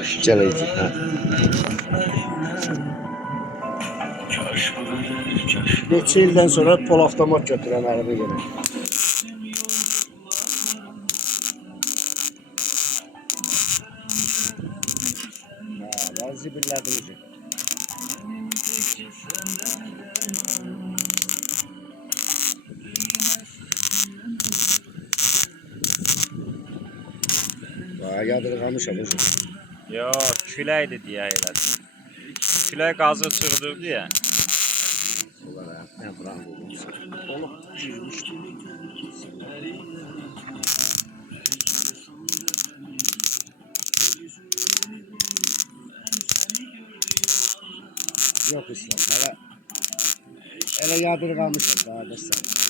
Gələcək. Hə. Neçə ildən sonra pol avtomat götürən araba gəlir. Hə, zibillədim ki. Yadırğamışam hocam. Yox, küləkdir deyə elədim. Külək qazı uçurdurdu ya. Onlara nə buran olmuş. Olub girmişdi. Yox İslam, elə yadırğamışam daha da sən.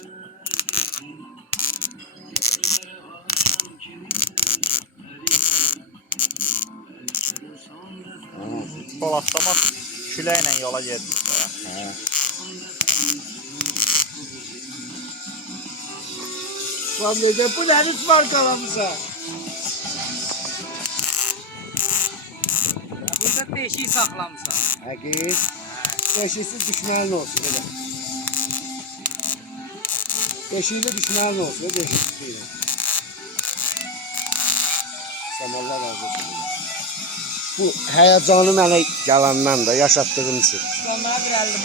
Pol avtomat küləklə yola gedir. Hə. Lan necə bu nəniz markalamıza? Burada deşiyi saxlamısan. Həqiq. Deşiksiz düşmənin olsun. Elə. Deşikli düşmənin olsun. Deşiksiz deyil. Sən Allah razı olsun. Bu həyəcanı mənə yalandan da yaşatdığım için. Onlara bir 50 manat.